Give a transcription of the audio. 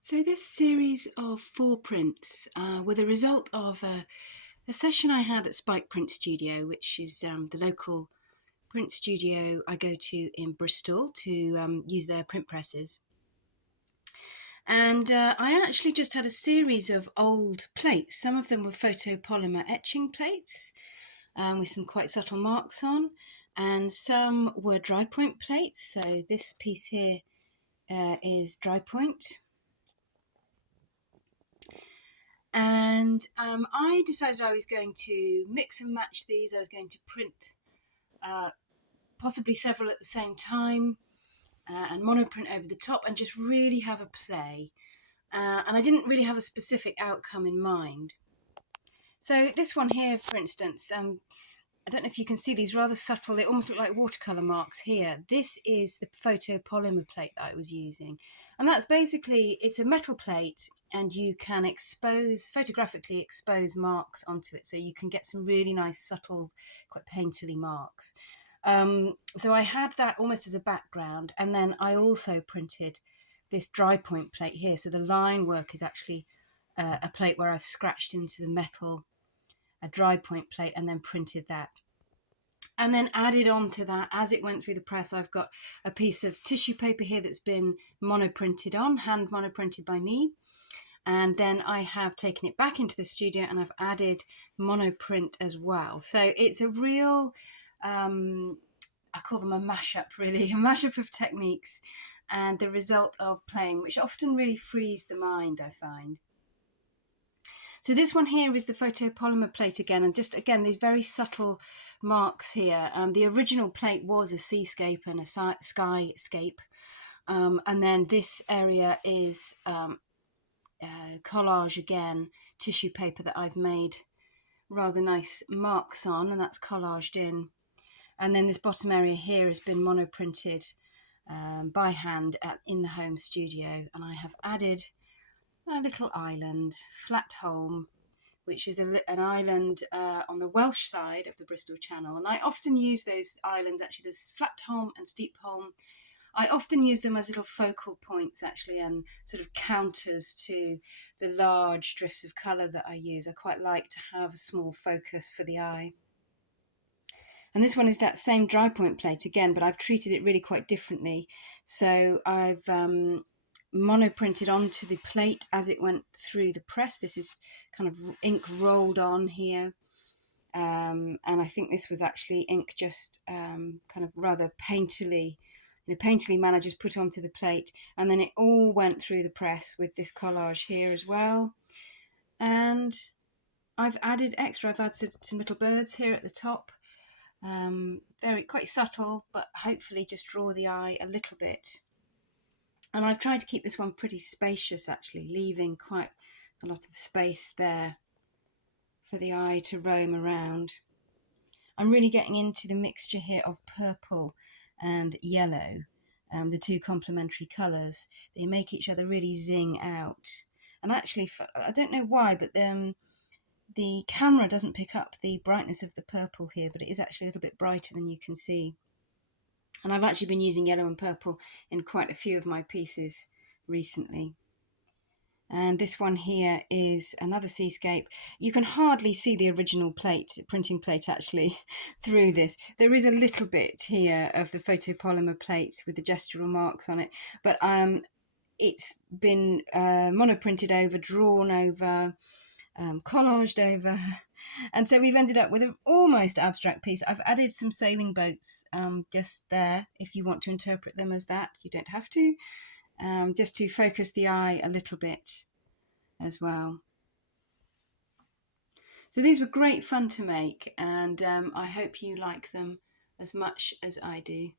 So this series of 4 prints were the result of a session I had at Spike Print Studio, which is the local print studio I go to in Bristol to use their print presses. And I actually just had a series of old plates. Some of them were photopolymer etching plates with some quite subtle marks on, and some were dry point plates. So this piece here is dry point. And I decided I was going to mix and match these. I was going to print possibly several at the same time and monoprint over the top and just really have a play. And I didn't really have a specific outcome in mind. So this one here, for instance, I don't know if you can see these rather subtle, they almost look like watercolour marks here. This is the photopolymer plate that I was using. And that's basically, it's a metal plate and you can photographically expose marks onto it. So you can get some really nice, subtle, quite painterly marks. So I had that almost as a background. And then I also printed this dry point plate here. So the line work is actually a plate where I've scratched into the metal a dry point plate and then printed that. And then added on to that, as it went through the press, I've got a piece of tissue paper here that's been monoprinted on, hand monoprinted by me. And then I have taken it back into the studio and I've added monoprint as well. So it's a real, I call them a mashup really, a mashup of techniques and the result of playing, which often really frees the mind, I find. So this one here is the photopolymer plate again, and just again these very subtle marks here. The original plate was a seascape and a skyscape, and then this area is collage again, tissue paper that I've made rather nice marks on, and that's collaged in. And then this bottom area here has been monoprinted by hand in the home studio, and I have added a little island, Flatholm, which is an island on the Welsh side of the Bristol Channel. And I often use those islands, actually, there's Flatholm and Steepholm. I often use them as little focal points, actually, and sort of counters to the large drifts of colour that I use. I quite like to have a small focus for the eye. And this one is that same dry point plate again, but I've treated it really quite differently. So I've monoprinted onto the plate as it went through the press. This is kind of ink rolled on here. And I think this was actually ink just kind of rather painterly, in a painterly manner, just put onto the plate. And then it all went through the press with this collage here as well. And I've added extra, I've added some little birds here at the top. Very quite subtle, but hopefully just draw the eye a little bit. And I've tried to keep this one pretty spacious, actually, leaving quite a lot of space there for the eye to roam around. I'm really getting into the mixture here of purple and yellow, the two complementary colours. They make each other really zing out. And actually, I don't know why, but the camera doesn't pick up the brightness of the purple here, but it is actually a little bit brighter than you can see. And I've actually been using yellow and purple in quite a few of my pieces recently. And this one here is another seascape. You can hardly see the original plate, printing plate actually, through this. There is a little bit here of the photopolymer plate with the gestural marks on it, but it's been monoprinted over, drawn over, collaged over, and so we've ended up with an almost abstract piece. I've added some sailing boats just there, if you want to interpret them as that. You don't have to, just to focus the eye a little bit as well. So these were great fun to make, and I hope you like them as much as I do.